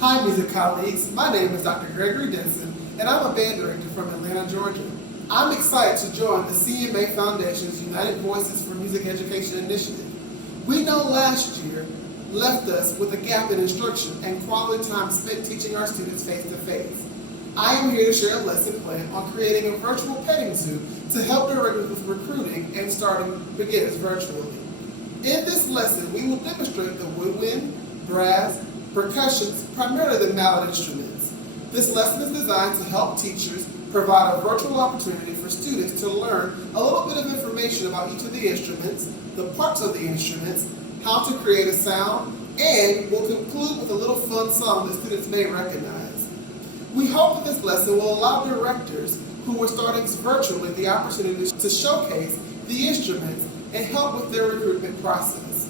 Hi music colleagues, my name is Dr. Gregory Denson and I'm a band director from Atlanta, Georgia. I'm excited to join the CMA Foundation's United Voices for Music Education initiative. We know last year left us with a gap in instruction and quality time spent teaching our students face-to-face. I am here to share a lesson plan on creating a virtual petting zoo to help directors with recruiting and starting beginners virtually. In this lesson, we will demonstrate the woodwind, brass, percussions, primarily the mallet instruments. This lesson is designed to help teachers provide a virtual opportunity for students to learn a little bit of information about each of the instruments, the parts of the instruments, how to create a sound, and will conclude with a little fun song that students may recognize. We hope that this lesson will allow directors who are starting virtually the opportunity to showcase the instruments and help with their recruitment process.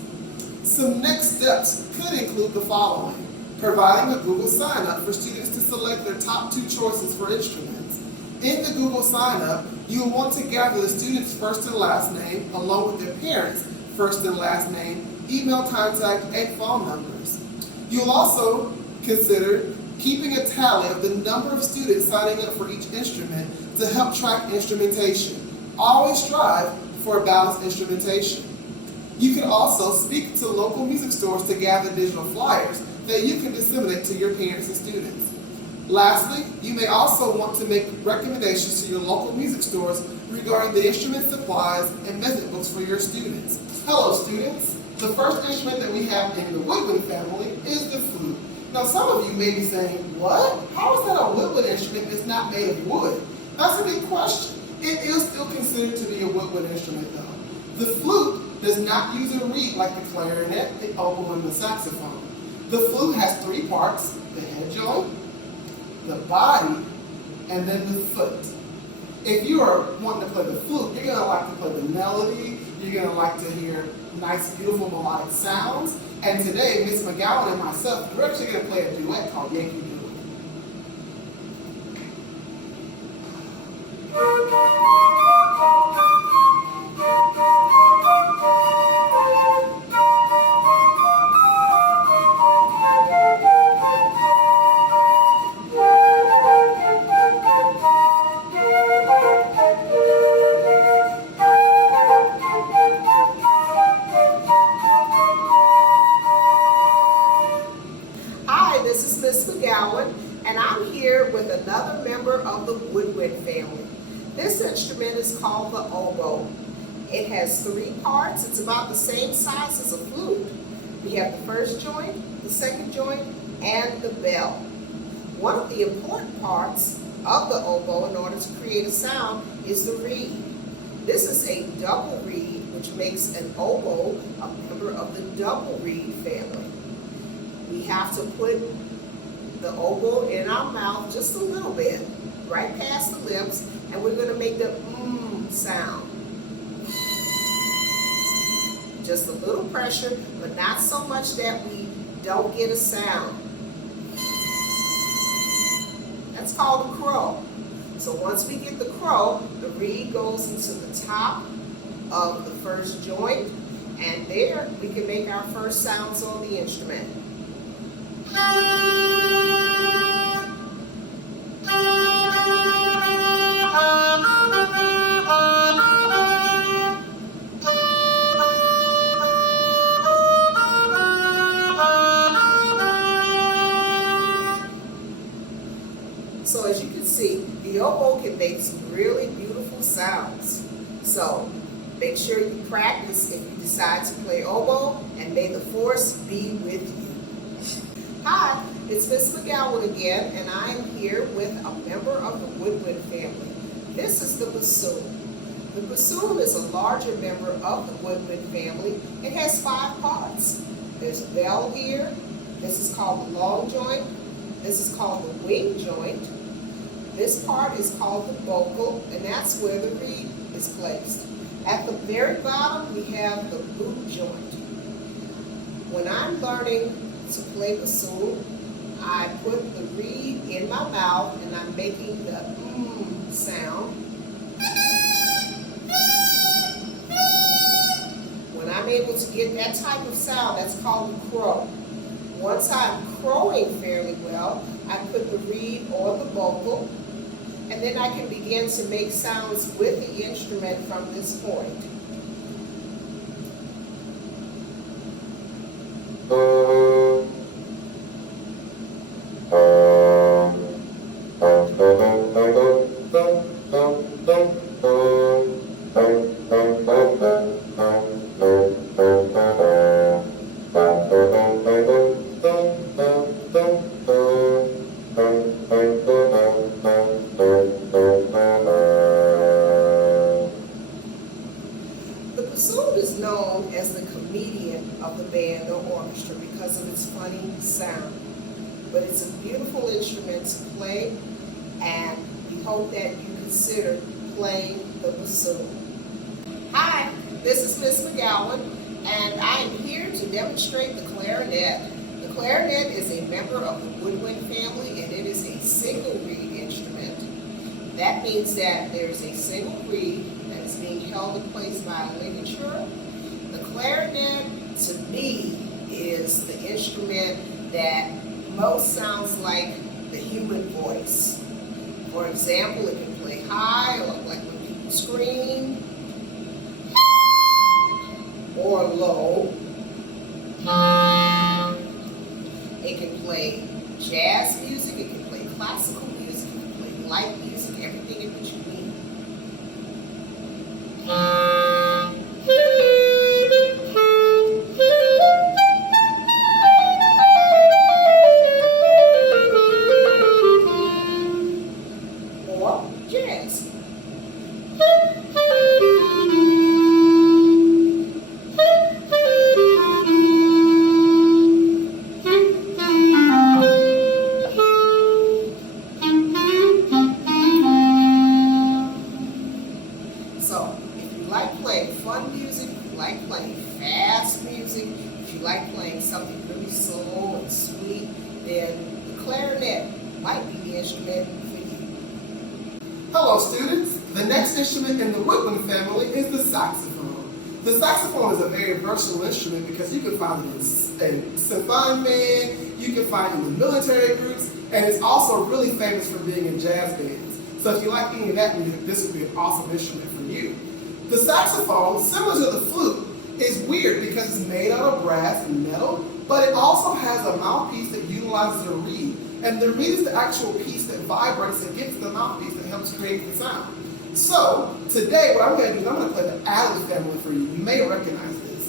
Some next steps could include the following: providing a Google sign-up for students to select their top 2 choices for instruments. In the Google sign-up, you will want to gather the student's first and last name along with their parents' first and last name, email contact, and phone numbers. You'll also consider keeping a tally of the number of students signing up for each instrument to help track instrumentation. Always strive for a balanced instrumentation. You can also speak to local music stores to gather digital flyers that you can disseminate to your parents and students. Lastly, you may also want to make recommendations to your local music stores regarding the instrument supplies and method books for your students. Hello students! The first instrument that we have in the woodwind family is the flute. Now some of you may be saying, what? How is that a woodwind instrument that's not made of wood? That's a big question. It is still considered to be a woodwind instrument though. The flute does not use a reed like the clarinet, the oboe, and the saxophone. The flute has 3 parts: the head joint, the body, and then the foot. If you are wanting to play the flute, you're going to like to play the melody, you're going to like to hear nice, beautiful melodic sounds, and today, Miss McGowan and myself, we're actually going to play a duet called Yankee Doodle. And I'm here with another member of the woodwind family. This instrument is called the oboe. It has 3 parts. It's about the same size as a flute. We have the first joint, the second joint, and the bell. One of the important parts of the oboe in order to create a sound is the reed. This is a double reed, which makes an oboe a member of the double reed family. We have to put the oboe in our mouth just a little bit, right past the lips, and we're going to make the sound. Just a little pressure, but not so much that we don't get a sound. That's called a crow. So once we get the crow, the reed goes into the top of the first joint, and there we can make our first sounds on the instrument. So as you can see, the oboe can make some really beautiful sounds. So make sure you practice if you decide to play oboe, and may the force be with you. Hi, it's Miss McGowan again, and I am here with a member of the woodwind family. This is the bassoon. The bassoon is a larger member of the woodwind family. It has 5 parts. There's a bell here. This is called the long joint. This is called the wing joint. This part is called the vocal, and that's where the reed is placed. At the very bottom, we have the boot joint. When I'm learning to play bassoon, I put the reed in my mouth and I'm making the sound. When I'm able to get that type of sound, that's called a crow. Once I'm crowing fairly well, I put the reed on the vocal, and then I can begin to make sounds with the instrument from this point. The bassoon is known as the comedian of the band or orchestra because of its funny sound. But it's a beautiful instrument to play, and we hope that you consider playing the bassoon. Hi, this is Miss McGowan, and I am here to demonstrate the clarinet. The clarinet is a member of the woodwind family, and it is a single reed instrument. That means that there's a single reed that is being held in place by a ligature. The clarinet, to me, is the instrument that most sounds like the human voice. For example, it can play high, or like when people scream, or low. It can play jazz music, it can play classical music, it can play light music, everything in between. Or jazz. So, if you like playing fun music, if you like playing fast music, if you like playing something really slow and sweet, then the clarinet might be the instrument for you. Hello students, the next instrument in the woodwind family is the saxophone. The saxophone is a very versatile instrument because you can find it in symphony band, you can find it in the military groups, and it's also really famous for being in jazz bands. So if you like any of that music, this would be an awesome instrument for you. The saxophone, similar to the flute, is weird because it's made out of brass and metal, but it also has a mouthpiece that utilizes a reed. And the reed is the actual piece that vibrates against the mouthpiece that helps create the sound. So, today what I'm going to do is I'm going to play the Adderley family for you. You may recognize this.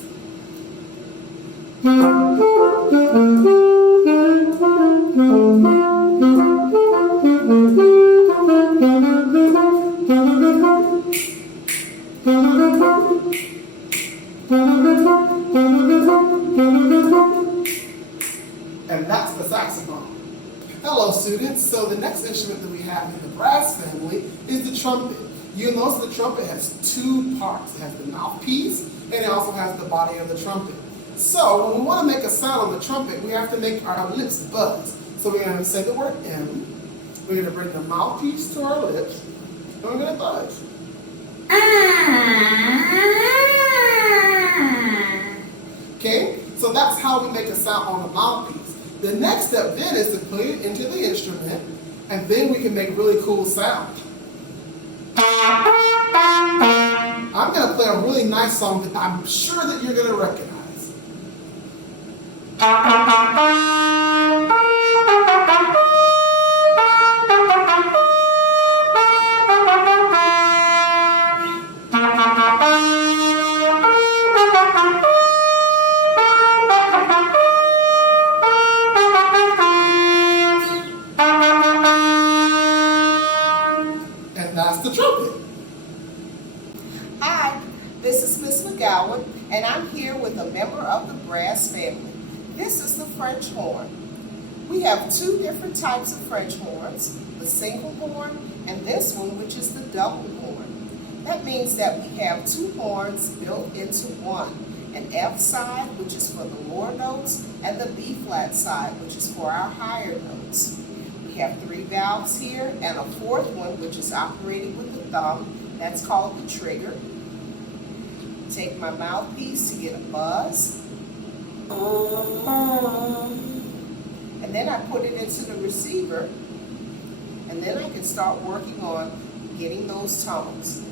And that's the saxophone. Hello students, so the next instrument that we have in the brass family is the trumpet. You'll notice the trumpet has two parts. It has the mouthpiece and it also has the body of the trumpet. So when we want to make a sound on the trumpet, we have to make our lips buzz. So we're going to say the word M, we're going to bring the mouthpiece to our lips, and we're going to buzz. Okay, so that's how we make a sound on the mouthpiece. The next step then is to put it into the instrument, and then we can make really cool sound. I'm going to play a really nice song that I'm sure that you're going to recognize. And that's the trumpet. Hi, this is Miss McGowan, and I'm here with a member of the brass family. This is the French horn. We have two different types of French horns, the single horn and this one, which is the double horn. That means that we have two horns built into one, an F side, which is for the lower notes, and the B flat side, which is for our higher notes. We have three valves here and a fourth one, which is operated with the thumb. That's called the trigger. Take my mouthpiece to get a buzz. and then I put it into the receiver, and then I can start working on getting those tones.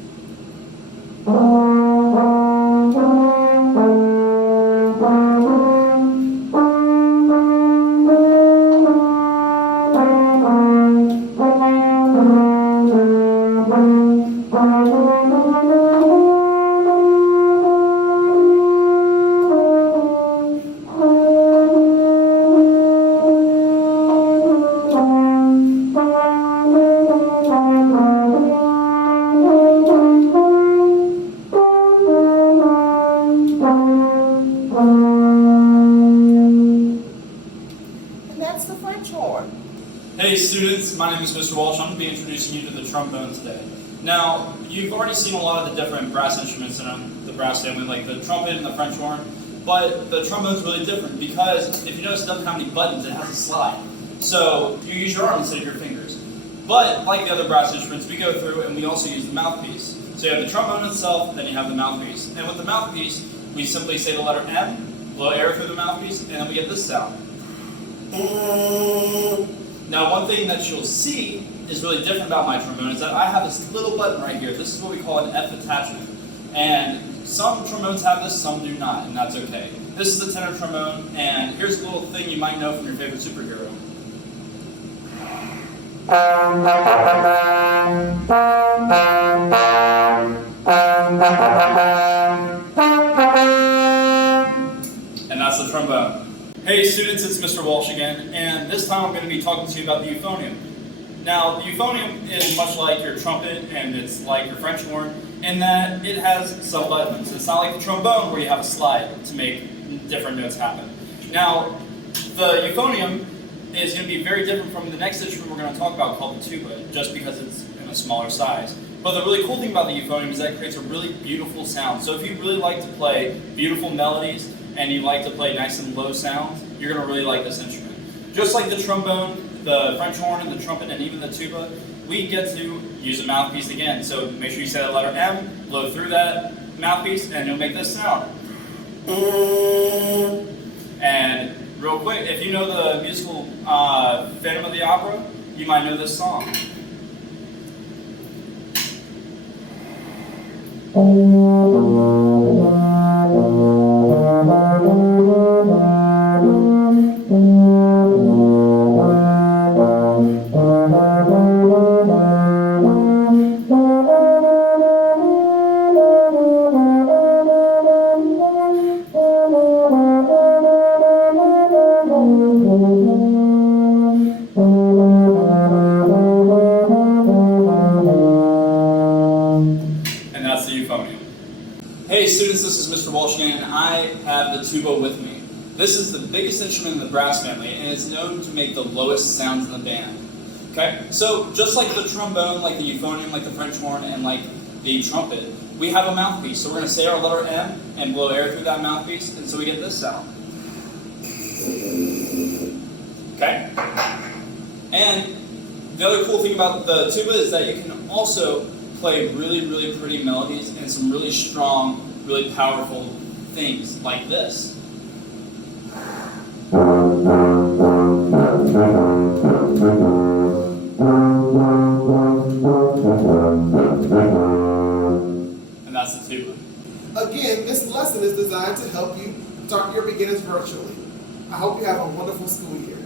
Hey students, my name is Mr. Walsh. I'm going to be introducing you to the trombone today. Now, you've already seen a lot of the different brass instruments in the brass family, like the trumpet and the French horn, but the trombone is really different because if you notice it doesn't have any buttons, it has a slide. So you use your arm instead of your fingers. But like the other brass instruments, we go through and we also use the mouthpiece. So you have the trombone itself, then you have the mouthpiece. And with the mouthpiece, we simply say the letter M, blow air through the mouthpiece, and then we get this sound. Now, one thing that you'll see is really different about my trombone is that I have this little button right here. This is what we call an F attachment. And some trombones have this, some do not, and that's okay. This is the tenor trombone, and here's a little thing you might know from your favorite superhero. And that's the trombone. Hey students, it's Mr. Walsh again, and this time I'm going to be talking to you about the euphonium. Now, the euphonium is much like your trumpet and it's like your French horn in that it has some buttons. It's not like the trombone where you have a slide to make different notes happen. Now, the euphonium is going to be very different from the next instrument we're going to talk about called the tuba, just because it's in a smaller size. But the really cool thing about the euphonium is that it creates a really beautiful sound. So if you really like to play beautiful melodies, and you like to play nice and low sounds, you're going to really like this instrument. Just like the trombone, the French horn, and the trumpet, and even the tuba, we get to use a mouthpiece again. So make sure you say the letter M, blow through that mouthpiece, and you'll make this sound. And real quick, if you know the musical Phantom of the Opera, you might know this song. Hey students, this is Mr. Walsh again, and I have the tuba with me. This is the biggest instrument in the brass family, and it's known to make the lowest sounds in the band. Okay, so just like the trombone, like the euphonium, like the French horn, and like the trumpet, we have a mouthpiece. So we're going to say our letter M and blow air through that mouthpiece, and so we get this sound. Okay? And the other cool thing about the tuba is that you can also play really, really pretty melodies and some really strong, really powerful things like this. And that's the tuba. Again, this lesson is designed to help you start your beginners virtually. I hope you have a wonderful school year.